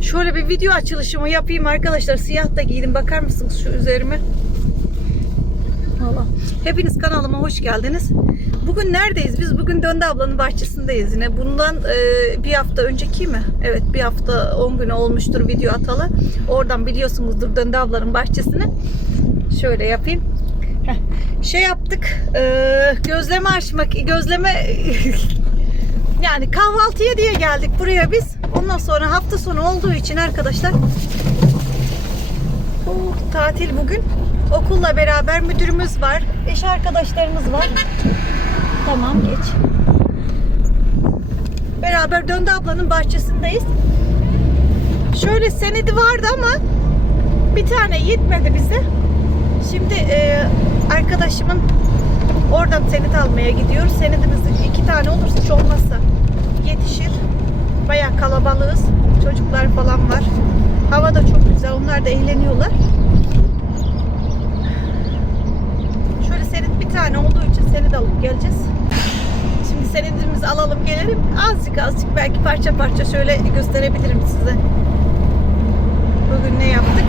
Şöyle bir video açılışımı yapayım arkadaşlar. Siyah da giydim. Bakar mısınız şu üzerime? Valla. Hepiniz kanalıma hoş geldiniz. Bugün neredeyiz? Biz bugün Döndü ablanın bahçesindeyiz yine. Bundan e, bir hafta önceki mi? Evet bir hafta 10 günü olmuştur video atalı. Oradan biliyorsunuzdur Döndü ablanın bahçesini. Şöyle yapayım. Heh. Şey yaptık. E, gözleme açmak, gözleme yani kahvaltıya diye geldik buraya biz. Ondan sonra hafta sonu olduğu için arkadaşlar Oh, tatil bugün. Okulla beraber müdürümüz var. Eş arkadaşlarımız var. Tamam geç. Beraber Döndü ablanın bahçesindeyiz. Şöyle senedi vardı ama bir tane yetmedi bize. Arkadaşımın oradan senet almaya gidiyoruz. Senedimiz iki tane olursa hiç olmazsa yetişir. Bayağı kalabalığız. Çocuklar falan var. Hava da çok güzel. Onlar da eğleniyorlar. Şöyle senet bir tane olduğu için senet alıp geleceğiz. Şimdi senedimizi alalım gelelim. Azıcık azıcık belki parça parça şöyle gösterebilirim size. Bugün ne yaptık?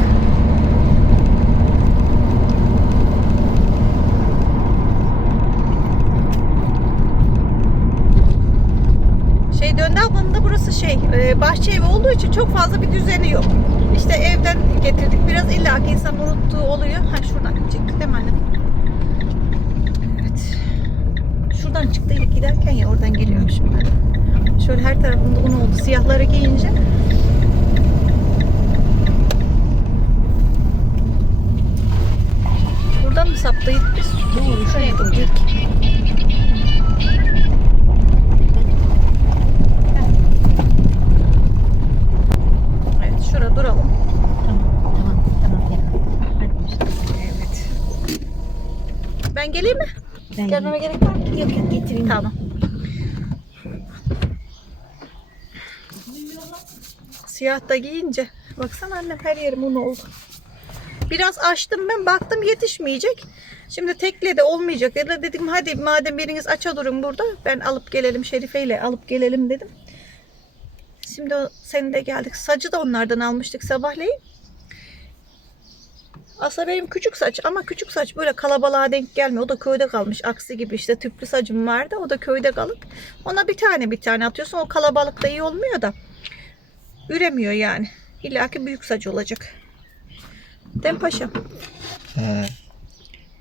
Şey döndü ablanın da burası şey e, bahçe evi olduğu için çok fazla bir düzeni yok. İşte evden getirdik biraz illaki insan unuttuğu oluyor. Ha şuradan çıktık değil mi? Evet. Şuradan çıktıydık giderken ya oradan geliyormuşum ben. Şöyle her tarafında un oldu siyahları giyince. Ben Gelmeme gerek var mı? Yok yok getireyim. Tamam. Siyah da giyince. Baksana annem her yerim un oldu. Biraz açtım ben baktım yetişmeyecek. Şimdi tekle de olmayacak. Ya da dedim hadi madem biriniz aça durun burada. Ben alıp gelelim Şerife ile alıp gelelim dedim. Şimdi o, seni de geldik. Sacı da onlardan almıştık sabahleyin. Aslında benim küçük saç ama küçük saç böyle kalabalığa denk gelmiyor. O da köyde kalmış. Aksi gibi işte tüplü sacım vardı. O da köyde kalıp ona bir tane bir tane atıyorsun. O kalabalıkta iyi olmuyor da üremiyor yani. İlla ki büyük saç olacak. Değil mi paşam? He.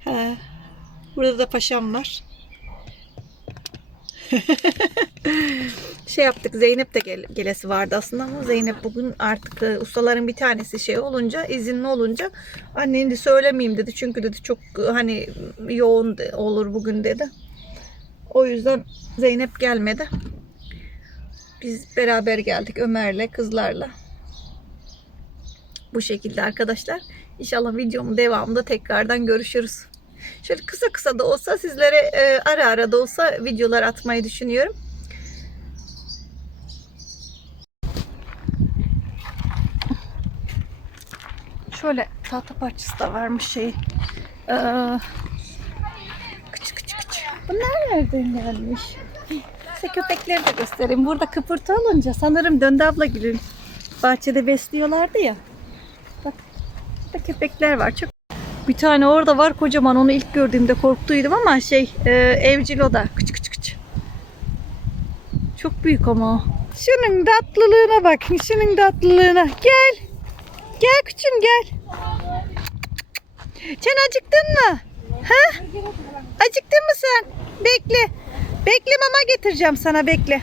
He. Burada da paşam var. şey yaptık Zeynep de gel- gelesi vardı aslında ama Zeynep bugün artık e, ustaların bir tanesi şey olunca izinli olunca annen de söylemeyeyim dedi çünkü dedi çok e, hani yoğun de- olur bugün dedi. O yüzden Zeynep gelmedi. Biz beraber geldik Ömer'le kızlarla. Bu şekilde arkadaşlar. İnşallah videomun devamında tekrardan görüşürüz. Şöyle kısa kısa da olsa sizlere e, ara ara da olsa videolar atmayı düşünüyorum. Şöyle tahta parçası da varmış şey. Kıç kıç kıç. Bunlar nereden gelmiş? Size köpekleri de göstereyim. Burada kıpırtı olunca sanırım Döndü abla gülün bahçede besliyorlardı ya. Bak burada köpekler var. Çok bir tane orada var kocaman. Onu ilk gördüğümde korktuydum ama şey e, evcil o da. Kıç kıç kıç. Çok büyük ama o. Şunun tatlılığına bak. Şunun tatlılığına. Gel. Gel küçüm gel. Sen acıktın mı? Ha? Acıktın mı sen? Bekle. Bekle mama getireceğim sana bekle.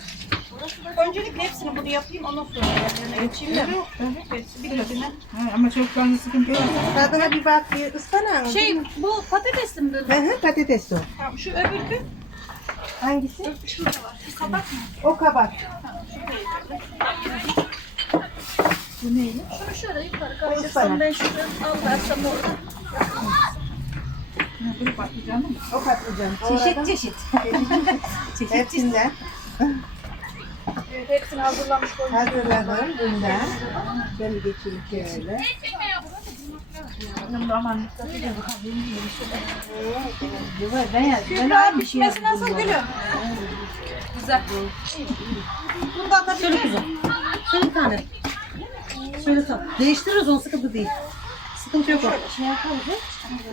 Öncelikle hepsini bunu yapayım ondan sonra yerlerine geçeyim de. Hepsi birbirine. Ha, ama çok fazla sıkıntı yok. Tadına bir bak. Bir ıspanak. Şey bu patatesli mi? Hı hı, patates o. Tamam şu öbürkü. Hangisi? O kabak. Şunu şöyle yukarı kaydırsam ben şuradan al versem orada. Böyle patlıcan mı? O patlıcan. Çeşit çeşit. Hepsinden Evet, hepsini hazırlamış koydum. hazırladım bundan. Böyle geçeyim şöyle. Kübra pişmesi nasıl gülüm? Şöyle kızım. Şöyle bir tane. Şöyle tut. Değiştiririz onu sıkıntı değil. Sıkıntı yok.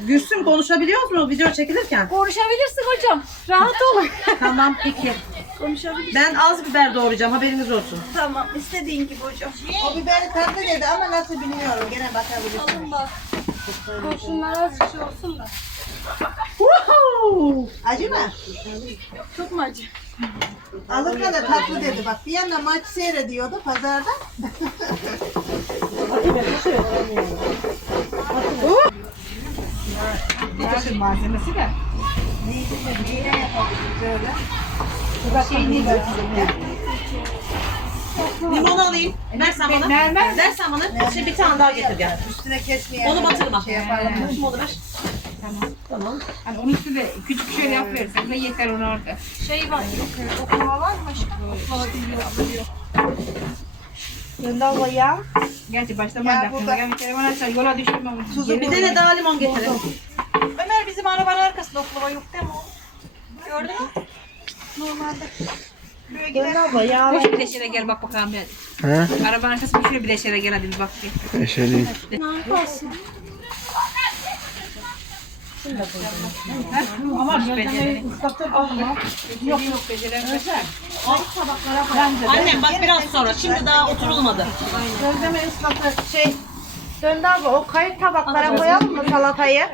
Gülsüm konuşabiliyoruz mu video çekilirken? Konuşabilirsin hocam. Rahat olun. tamam peki. Konuşabilirsin. Ben az biber doğrayacağım haberiniz olsun. Tamam istediğin gibi hocam. O biberi tatlı dedi ama nasıl bilmiyorum. Gene bakabilirsin. Alın bak. Kurşunlar az şey olsun da. Acı mı? Çok mu acı? Alırken de tatlı dedi bak. Bir yandan maç seyrediyordu pazarda. Bakın malzemesi de. Neyle yapabiliriz öyle? Şeyini Limon alayım. Ver sen bana. Ver, ver. Ver sen bana. Şimdi bir tane daha getir gel. Üstüne kesmeye. Onu batırma. Şey yapalım. Limonu ver. Tamam. Tamam. Hani onun üstüne de küçük şöyle yapıverirsen de yeter onu orada. Şey var. Oklava var mı aşkım? Oklava değil. Gönder ya. Gerçi başta ben Ya Gel bir telefon açar yola düştüm. Tuzu bir tane daha limon getirin. Ömer bizim arabanın arkasında oklava yok değil mi o? Gördün mü? Normalde. Böyle gider. abla ya. Koş bir de şöyle gel bak bakalım bir. He? Arabanın arkasına şöyle gel hadi bir bak bir. Eşeliyim. Ne yaparsın? Ama beceri. Yok yok beceri. Annem bak biraz sonra. Şimdi daha oturulmadı. Gözleme ıslatır şey. Döndü abi o kayık tabaklara koyalım mı salatayı?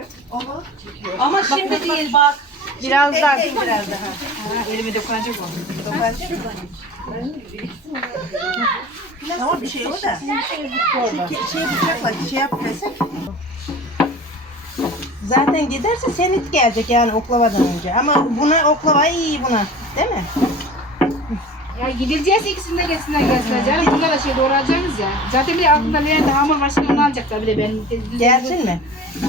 Ama şimdi değil bak. Birazdan. Bekleyin biraz daha. Ha, elime dokunacak o. Tamam bir şey o da. Şu şey bıçakla şey. Zaten giderse senit gelecek yani oklavadan önce. Ama buna oklava iyi buna. Değil mi? Ya gidileceğiz ikisinde gelsinler gelsinler canım. Bunlar da şey doğrayacağınız ya. Zaten bir de aklında leğen de hamur var şimdi onu alacaklar bir de benim. Gelsin mi?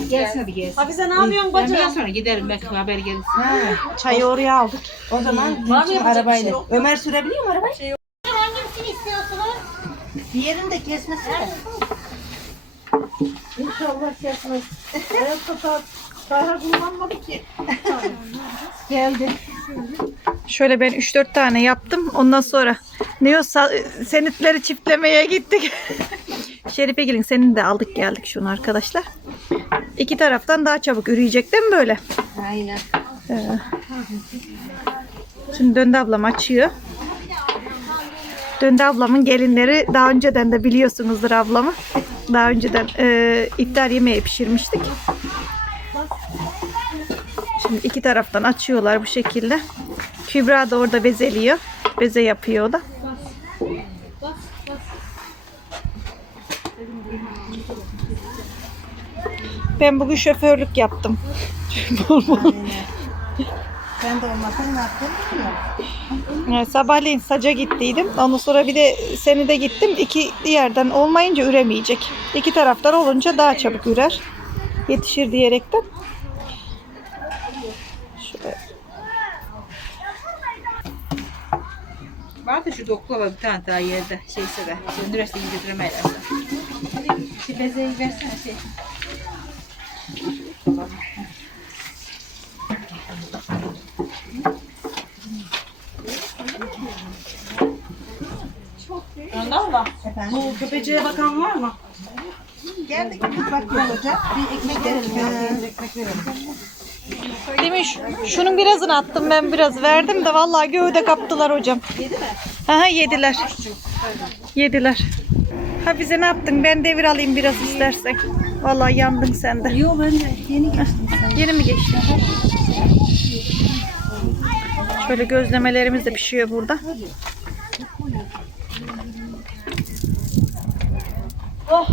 Gelsin hadi gelsin. Hafize ne yapıyorsun Ben biraz bacım? sonra giderim belki haber gelir. Ha. Çayı oraya aldık. O zaman Var mı yapacak bir arabayla. şey yok? Ömer sürebiliyor mu arabayı? Hangisini istiyorsunuz? Bir yerini de kesmesi de. İnşallah kesmez. Hayatta ta daha kullanmadı ki. Geldi. Şöyle ben 3-4 tane yaptım. Ondan sonra ne o senitleri çiftlemeye gittik. Şerife gelin senin de aldık geldik şunu arkadaşlar. İki taraftan daha çabuk üreyecek değil mi böyle? Aynen. Ee, Şimdi Döndü ablam açıyor. Döndü ablamın gelinleri daha önceden de biliyorsunuzdur ablamı. Daha önceden e, iftar yemeği pişirmiştik. Şimdi iki taraftan açıyorlar bu şekilde. Kübra da orada bezeliyor. Beze yapıyor o da. Ben bugün şoförlük yaptım. Sen de olmasan ne yaptın bilmiyorum. Evet, sabahleyin saca gittiydim. Ondan sonra bir de seni de gittim. İki yerden olmayınca üremeyecek. İki taraftan olunca daha çabuk ürer. Yetişir diyerekten. Var da şu dokula bir tane daha yerde şeyse de. Şimdi üniversite götüremezlerse. Şu bezeyi versene şey. Bu köpeceğe bakan var mı? Geldik bakıyoruz hocam. Bir ekmek verelim. ekmek verelim. Demiş şunun birazını attım ben biraz verdim de vallahi gövde kaptılar hocam. Yedi mi? Aha yediler. Yediler. Ha bize ne yaptın? Ben devir alayım biraz istersen. Vallahi yandın sen de. Yok ben de yeni geçtim sen. Yeni mi geçti? Şöyle gözlemelerimiz de pişiyor burada. Oh.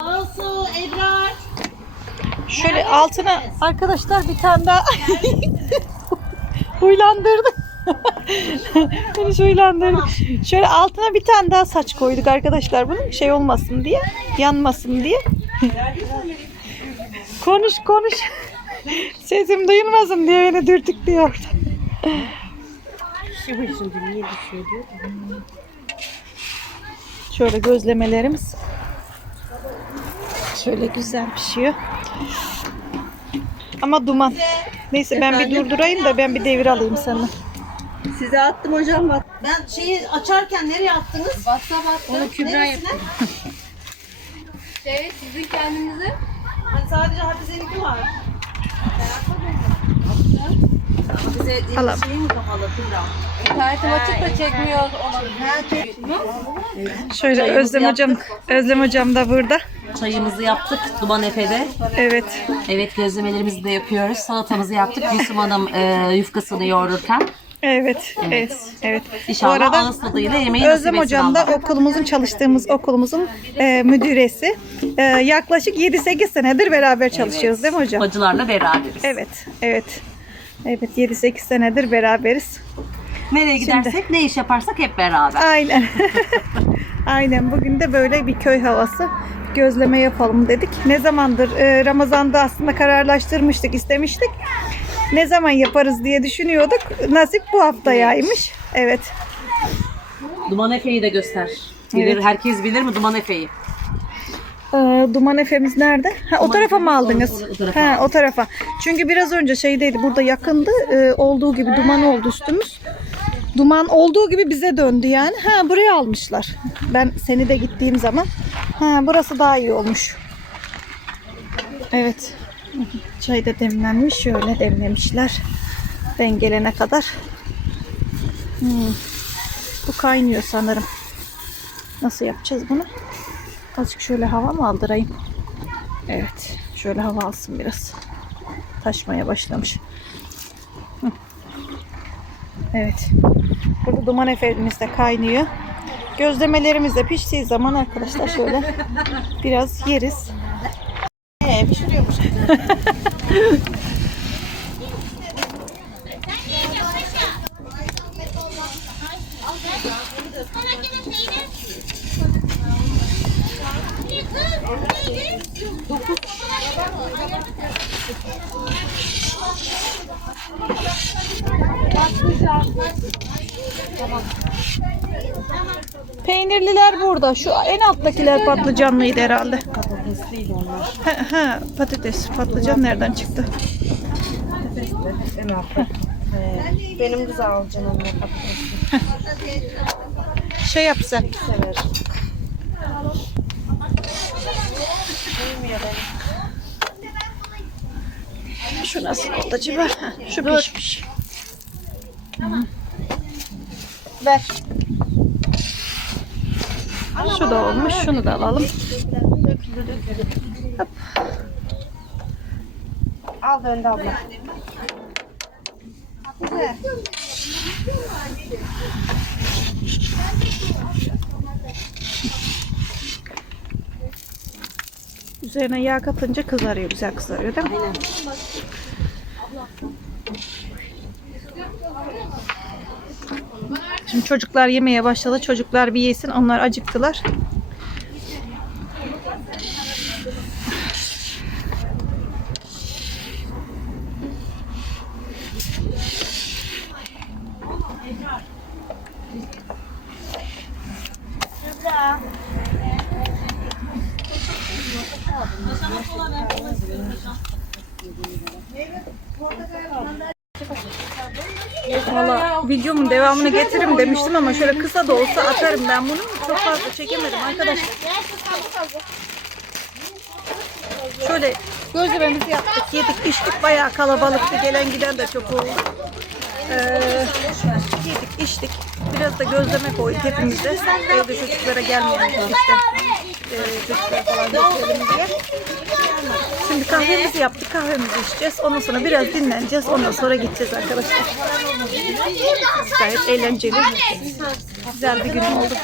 Cansu, Ebrar. Şöyle altına arkadaşlar bir tane daha huylandırdı. Beni şu huylandırdı. Şöyle altına bir tane daha saç koyduk arkadaşlar bunun şey olmasın diye, yanmasın diye. konuş konuş. Sesim duyulmasın diye beni dürtük diyor. Şöyle gözlemelerimiz. Şöyle güzel pişiyor. Ama duman. Neyse ben bir durdurayım da ben bir devir alayım sana. Size attım hocam bak. Ben şeyi açarken nereye attınız? WhatsApp attım. Onu Kübra yaptı. Evet sizin kendinizi. Hani sadece Hafize'ninki var. Diye Alalım. şey mi kapalı Kübra? İnternetim açık da çekmiyor olabilir. Şöyle Özlem hocam, Özlem hocam da burada. Çayımızı yaptık Duman Efe'de. Evet. Evet gözlemelerimizi de yapıyoruz. Salatamızı yaptık. Gülsüm Hanım e, yufkasını yoğururken. Evet, evet, evet. Bu İnşallah arada ağız tadıyla yemeği nasip Özlem etsin hocam da Allah. okulumuzun çalıştığımız okulumuzun e, müdüresi. E, yaklaşık 7-8 senedir beraber çalışıyoruz değil mi hocam? Bacılarla beraberiz. Evet, evet. Evet 7-8 senedir beraberiz. Nereye gidersek ne iş yaparsak hep beraber. Aynen. Aynen. Bugün de böyle bir köy havası gözleme yapalım dedik. Ne zamandır e, Ramazan'da aslında kararlaştırmıştık, istemiştik. Ne zaman yaparız diye düşünüyorduk. Nasip bu haftayaymış. Evet. Duman Efe'yi de göster. Bilir, Evet. Herkes bilir mi Duman Efe'yi? Ee, Duman Efe'miz nerede? Ha, o Duman tarafa mı Efe'miz aldınız? o- o tarafa ha, o tarafa. Çünkü biraz önce şeydeydi, burada yakındı. Ee, olduğu gibi duman oldu üstümüz. Duman olduğu gibi bize döndü yani. Ha buraya almışlar. Ben seni de gittiğim zaman. Ha burası daha iyi olmuş. Evet. Çay da demlenmiş. Şöyle demlemişler. Ben gelene kadar. Hmm. Bu kaynıyor sanırım. Nasıl yapacağız bunu? Azıcık şöyle hava mı aldırayım? Evet. Şöyle hava alsın biraz. Taşmaya başlamış. Hı. Evet. Burada duman efendimiz de kaynıyor. Gözlemelerimiz de piştiği zaman arkadaşlar şöyle biraz yeriz. Ee, pişiriyormuş. Peynirliler burada. Şu en alttakiler patlıcanlıydı herhalde. Ha, patates. Patlıcan nereden çıktı? Benim kız alacağım onunla patates. Şey yap sen. Şu nasıl oldu acaba? Şu pişmiş. Ver. Şu da olmuş. Şunu da alalım. Al döndü abla. Üzerine yağ katınca kızarıyor. Güzel kızarıyor değil mi? Şimdi çocuklar yemeye başladı. Çocuklar bir yesin. Onlar acıktılar. Valla videomun devamını getiririm demiştim ama şöyle kısa da olsa atarım ben bunu. Çok fazla çekemedim arkadaşlar. Şöyle gözlememizi yaptık, yedik, içtik. Bayağı kalabalıktı. Gelen giden de çok oldu. Ee, yedik, içtik. Biraz da gözleme koyduk hepimiz de. Evde çocuklara gelmeyen işte. E, çocuklar falan götürelim diye. Şimdi kahvemizi yaptık. Kahvemizi içeceğiz. Ondan sonra biraz dinleneceğiz. Ondan sonra gideceğiz arkadaşlar. Gayet eğlenceli. Güzel bir gün oldu.